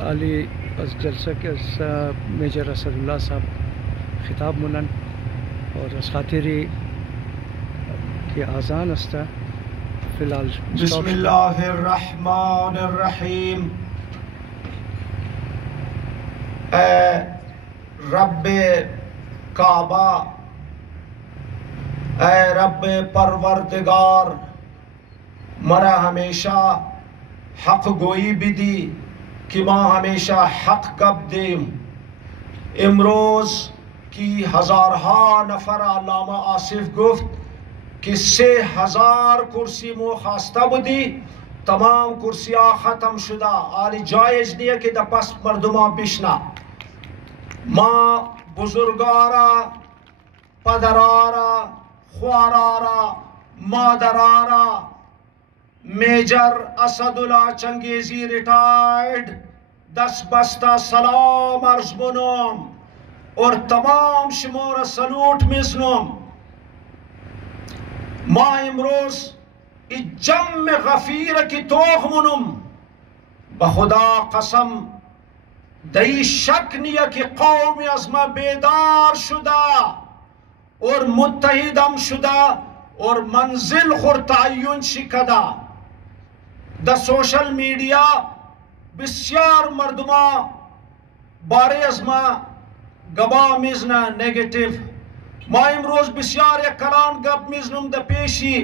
علی از جلسه که از میجر اسدالله صاحب خطاب مونن اور از خاطری که آذان است فی الحال بسم الله الرحمن الرحیم. اے رب کعبہ، اے رب پروردگار، مرا ہمیشہ حق گوئی بھی دی کہ ماں ہمیشہ حق گپ دیم. امروز کی ہزارہا نفر علامہ آصف گفت کہ 3000 کرسی مو خواستہ بدی، تمام کرسیاں ختم شدہ، آلی جائز نہیں کہ دا پس مردمہ بشنا. ماں بزرگارا، پدرارا، خوارارا، مادرارا، میجر اسداللہ چنگیزی ریٹائرڈ 10 بستہ سلام عرض منم اور تمام شمور سلوٹ مزنم. ما امروز جم غفیر کی توغ منم، بخدا قسم دئی شک نیا کہ قوم ازما بیدار شدہ اور متحدم شدہ اور منزل خور تعین شکدہ. دا سوشل میڈیا بسیار مردمہ بارے ازما گبا مزنا نیگیٹیو. ما امروز بسیار یک کلان گب مزنم دا پیشی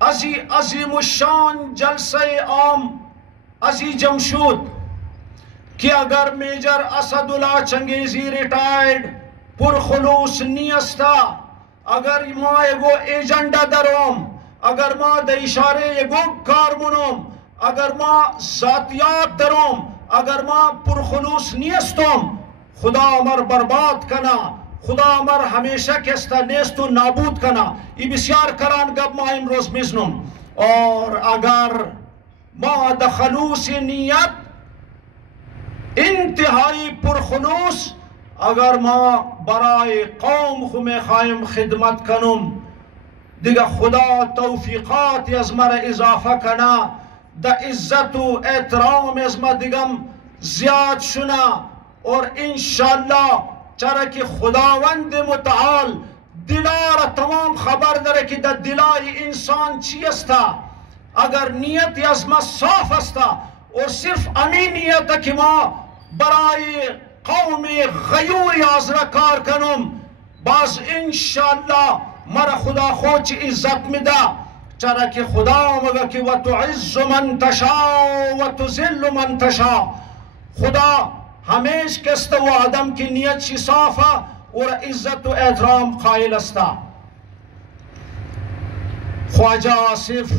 عظیم الشان جلسہ عام عزی جمشود کہ اگر میجر اسداللہ چنگیزی ریٹائرڈ پرخلوص نیستا، اگر ما ایگو ایجنڈا دروم، اگر ما دا اشارے ایگو کار منم، اگر ما ذاتیات دروم، اگر ما پرخلوص نیستم، خدا امر برباد کنا، خدا امر ہمیشہ کستا نیست و نابود کنا. ای بسیار کران گب ما امروز مزنم. اور اگر ما دا خلوص نیت انتہائی پرخلوص اگر ما برائے قوم خمی خائم خدمت کنم، دیگه خدا توفیقات از مرا اضافه کنا، دا عزت و احترام از ما دیگم زیاد شنا. اور انشاءاللہ چرا کہ خداوند متعال دلار تمام خبر داره کہ دا دلار انسان چی استا. اگر نیت از ما صاف استا اور صرف امین نیت کہ ما برای قوم غیور آزرا کار کنم، باز انشاءاللہ مرا خدا خوچ عزت مدا. چرا کہ خدا مگا کہ وَتُعِزُّ مَن تَشَاءُ وَتُذِلُّ مَن تَشَاءُ. خدا ہمیش کست و آدم کی نیت شی صافہ اور عزت و احترام قائل استا. خواجہ آصف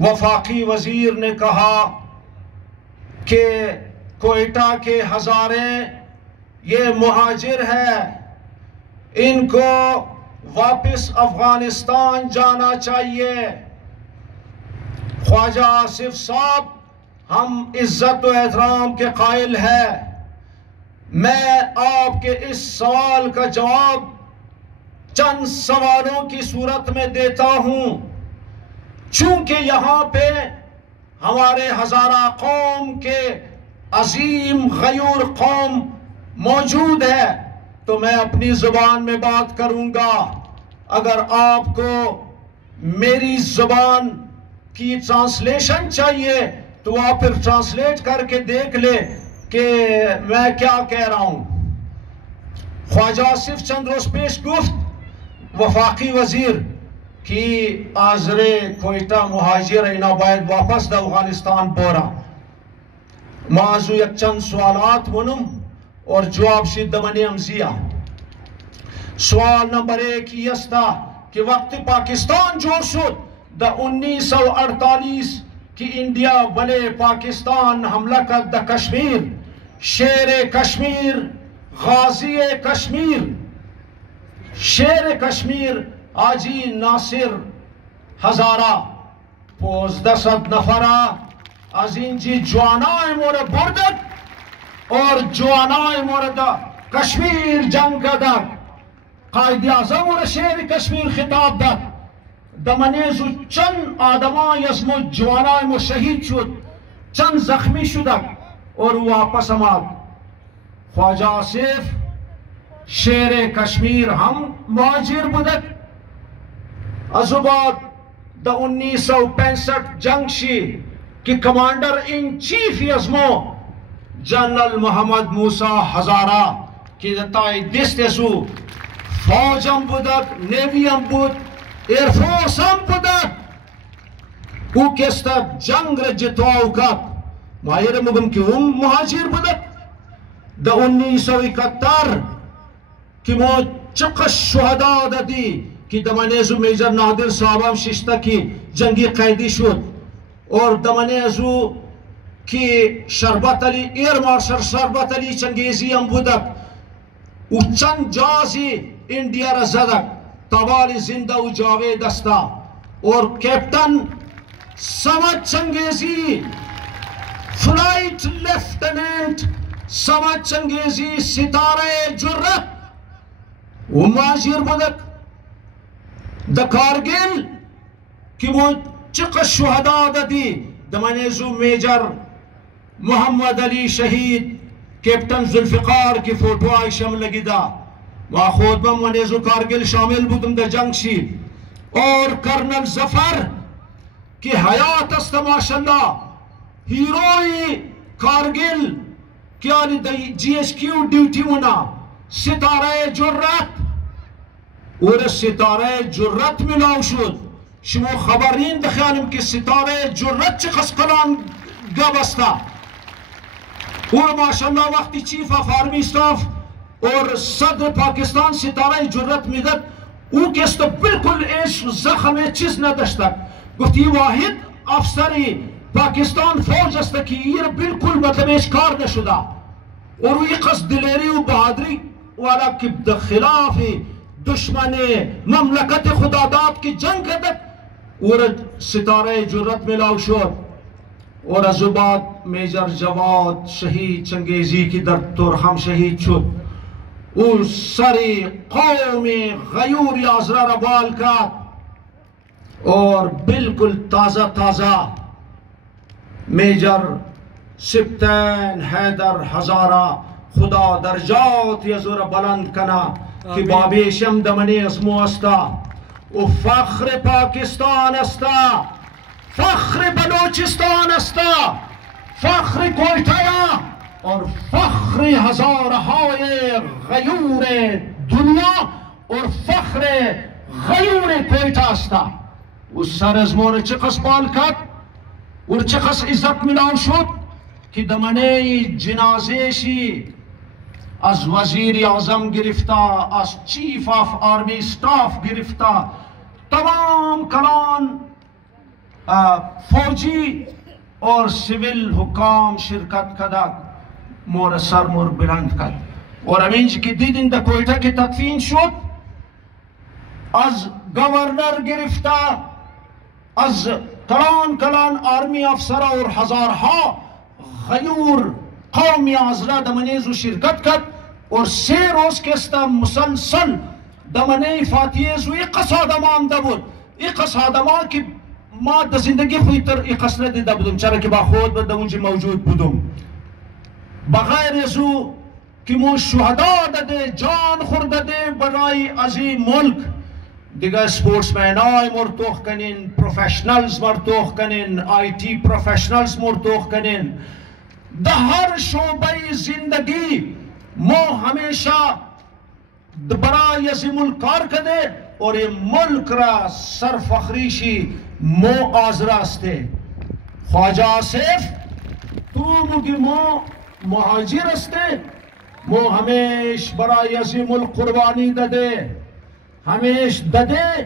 وفاقی وزیر نے کہا کہ کوئٹہ کے ہزارے یہ مہاجر ہے، ان کو واپس افغانستان جانا چاہیے. خواجہ آصف صاحب ہم عزت و احترام کے قائل ہیں. میں آپ کے اس سوال کا جواب چند سوالوں کی صورت میں دیتا ہوں. چونکہ یہاں پہ ہمارے ہزارہ قوم کے عظیم غیور قوم موجود ہے تو میں اپنی زبان میں بات کروں گا. اگر آپ کو میری زبان کی ٹرانسلیشن چاہیے تو آپ پھر ٹرانسلیٹ کر کے دیکھ لے کہ میں کیا کہہ رہا ہوں. خواجہ آصف چند روز پیش گفت وفاقی وزیر کی آزر کوئٹہ مہاجر اینا باید واپس دا افغانستان بورا. معذو یک چند سوالات منم اور جواب شید منی امزیہ. سوال نمبر 1 یہ استا کہ وقت پاکستان جو شد دا 1948 کی انڈیا ولے پاکستان حملہ کد دا کشمیر، شیر کشمیر، غازی کشمیر، شیر کشمیر آجی ناصر ہزارہ 1500 نفرہ از اینجی جوانای مورد بردد اور جوانای مورد کشمیر جنگ کدد. قائد اعظم اور شیر کشمیر خطاب داد. دمنیزو چند آدمان اسمو جوانای مو شهید شد، چند زخمی شدن. اور واپس آمد. خواجہ آصف شیر کشمیر ہم مہاجر بدک از بعد دا 1965 جنگ شی کہ کمانڈر ان چیف ازمو جنرل محمد موسیٰ ہزارہ کی دتائی دست ازو فوج ہم بدک نیوی ہم بود ایئر فورس ہم بدک او کستا جنگ رجتواؤ کت ماہر مگم کی مہاجر بدک دا 1971 کی مو چقش شہداء دا دی کی دمانیزو میجر نادر صاحب ششتہ کی جنگی قیدی شد اور دمانیزو کی شربت علی ایر مارشل شربت علی چنگیزی ہم بودک او چند جازی انڈیا رزدک توالی زندہ و جاوید استا اور کیپٹن سمت چنگیزی فلائٹ لیفٹننٹ سمت چنگیزی ستارہ جرت و ماجر بدک دا کارگل کی وہ چقش شہداء دا دی دمانیزو میجر محمد علی شہید کیپٹن ذوالفقار کی فوٹو آئیشم لگی دا وہاں خود میں منیزو کارگل شامل بودم دا جنگ شی اور کرنل ظفر کی حیات است ماشاءاللہ ہیروئی کارگل کیا جی ایس کیو ڈیوٹی ہونا ستارہ جرت اور ستارہ جرت ملاو شد شما خبرین دخیالم کہ ستارہ جرت چخص کلان گبستا اور ماشاءاللہ وقتی چیف آف آرمی سٹاف اور صدر پاکستان ستارہ جرت میدد او کستا بالکل ایش زخم چیز ندشتک گفتی واحد افسری پاکستان فوج است کی یہ بالکل مطلب ایش کار نشدہ اور وہ قصد دلیری و بہادری والا کی خلاف دشمن مملکت خدا داد کی جنگ کردک اور ستارہ جرت ملاو شد اور از بعد میجر جواد شہید چنگیزی کی در ترہم شہید شد اور سری قوم غیور آزرہ ربال کا اور بالکل تازہ تازہ میجر سبتین حیدر ہزارہ خدا درجات یزور بلند کنا کہ بابی شمد منی اسمو استا و فخر پاکستان استا فخر بلوچستان استا فخر کوئٹایا اور فخر ہزارہائے غیور دنیا اور فخر غیور کوئٹا استا اس سر ازمو نے چقس بال کت اور چقس عزت ملاو شد کہ دمنے جنازے شی از وزیر اعظم گرفتہ از چیف آف آرمی سٹاف گرفتہ تمام کلان فوجی اور سول حکام شرکت کدک مور سر مور بلند کد اور امینج کی دیدن دا کوئٹہ کی تدفین شد از گورنر گرفتہ از کلان آرمی افسرہ اور ہزارہا غیور قومی آزرہ دمنیزو شرکت کت اور 3 روز کستا مسلسل دمنی فاتحیزو اقص آدمان دبود اقص آدمان کی ما دا زندگی خوی تر اقص ندیده بودم چرا که با خود بده اونجا موجود بودم بغیر ازو که مو شهدا داده جان خورده برای عظیم ملک دیگه سپورٹس مین آئی مرتوخ کنین پروفیشنلز مرتوخ کنین آئی ٹی پروفیشنلز مرتوخ کنین دا ہر شعبہ زندگی مو ہمیشہ برای از ملک کار کده اور یہ ملک را سرفخریشی مو آزرہ استے خواجہ آصف تو مگی مو مہاجر استے مو ہمیش برای از ملک قربانی دے ہمیش ددے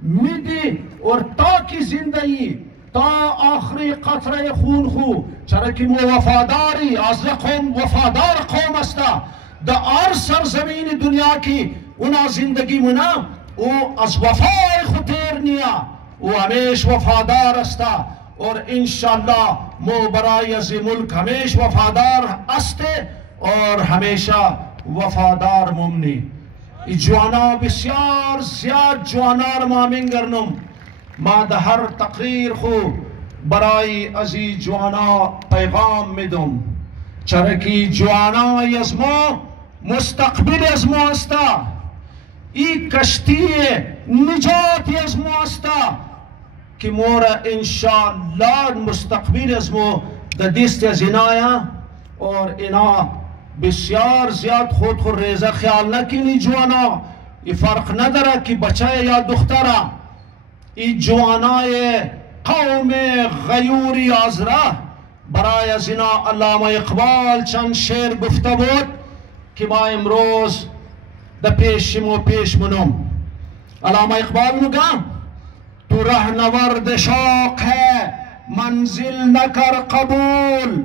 میدی اور تا کی زندگی تا آخری قطرہ خون خو چرکی مو وفاداری از قوم وفادار قوم استا دا آر سرزمین دنیا کی اونا زندگی منا او از وفای خطیر نیا او ہمیش وفادار استا اور انشاءاللہ مو برای از ملک ہمیش وفادار استے اور ہمیشہ وفادار ممنی جوانا بسیار زیاد جوانار مامین گرنم ما دا ہر تقریر خو برائی ازی جوانا پیغام میدم چرکی جوانای از ما مستقبل از ما استا، ای کشتی نجاتی از ما استا که مورا انشاءالله مستقبل از ما در دست از اینایا. اور اینا بسیار زیاد خود ریزه خیال نکنی جوانا، ای فرق نداره که بچه یا دختره، ای جوانای قوم غیوری آزره. برای از اینا علامه اقبال چند شعر گفته بود که ما امروز در پیش منم. علامه اقبال میگم تو رهنورد شوق ہے منزل نکر قبول،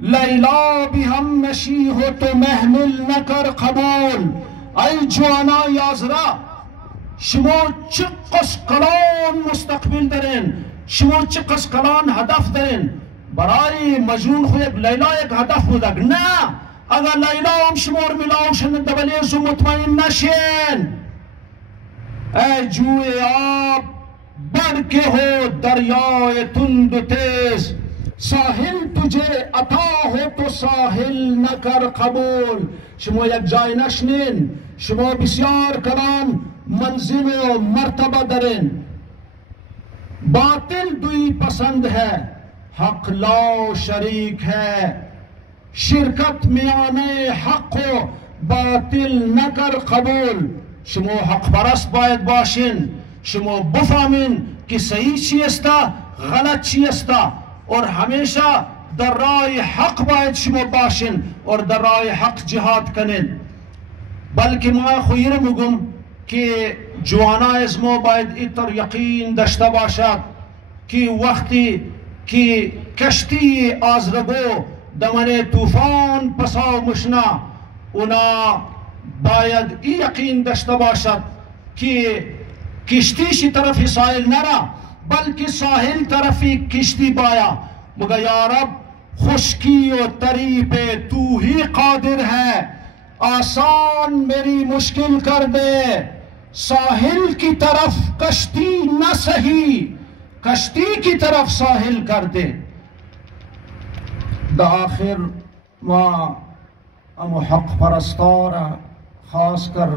لیلا بھی ہم نشی ہو تو محمل نکر قبول. ای جوانای آزره، شما چه قسقلان مستقبل دارین، شما چه قسقلان هدف دارین. برای مجنون خو یک لیلا یک هدف بودک، نه اگر لیلا هم شما رو ملاوشن دبلیز و مطمئن نشین. ای جوی آب برکه ہو دریای تند و تیز، ساحل تجھے عطا ہو تو ساحل نکر قبول. شما یک جای نشنین، شما بسیار کلان منزل و مرتبہ درین. باطل دوی پسند ہے، حق لا شریک ہے، شرکت میانے حق و باطل نکر قبول. شما حق پرست باید باشین، شما بفهمین که صحیح چی استا غلط چی استا، اور ہمیشہ در راه حق باید شما باشین اور در راه حق جهاد کنین. بلکه ما خویر مگم که جوانای از ما باید ایتر یقین داشته باشد که وقتی که کشتی آزرگو دمن طوفان پسا مشنا، اونا باید ای یقین داشته باشد که کشتیشی طرفی ساحل نرا بلکہ ساحل طرفی کشتی بایا. مگر یا رب خشکی و تری پہ تو ہی قادر ہے، آسان میری مشکل کر دے. ساحل کی طرف کشتی نہ سہی، کشتی کی طرف ساحل کر دے. دا آخر ما امو حق پرستارا خاص کر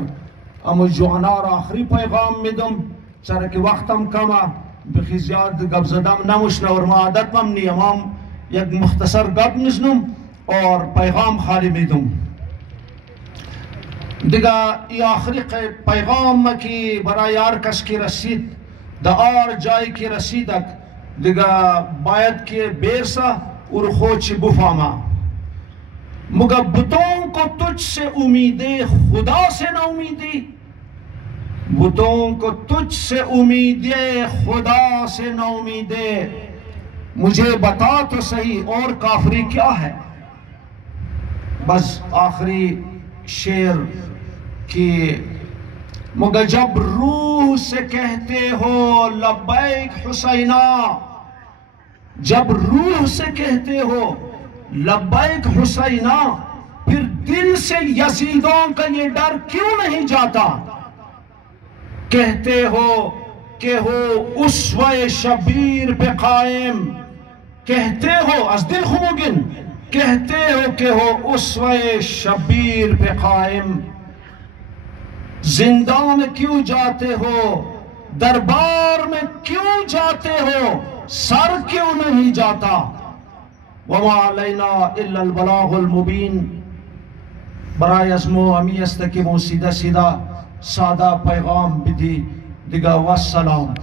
امو جوانار آخری پیغام میدم، چرا کہ وقتم کما بخی زیاد گب زدم نموشن اور ما عادت مم نیمام یک مختصر گب نزنم اور پیغام خالی میدم. دیگه ای آخری پیغام کی برای یار کس کی رسید دا آر جای کی رسیدک دیگه باید که بیرسا اور خوچ بفاما. مگر بتوں کو تجھ سے امیدیں خدا سے نہ امیدی، بتوں کو تجھ سے امیدیں خدا سے نہ امیدیں. مجھے بتا تو صحیح اور کافری کیا ہے. بس آخری شعر کی مگر جب روح سے کہتے ہو لبیک حسینہ، جب روح سے کہتے ہو لبیک حسینہ، پھر دل سے یزیدوں کا یہ ڈر کیوں نہیں جاتا. کہتے ہو کہ ہو اسوہ شبیر پہ قائم، کہتے ہو از دل خموگن، کہتے ہو کہ ہو اسوہ شبیر پہ قائم. زندان میں کیوں جاتے ہو، دربار میں کیوں جاتے ہو، سر کیوں نہیں جاتا. وما علینا الا البلاغ المبین. برای ازمو امی است که مو سیدہ سادہ پیغام بدی دیگه. والسلام.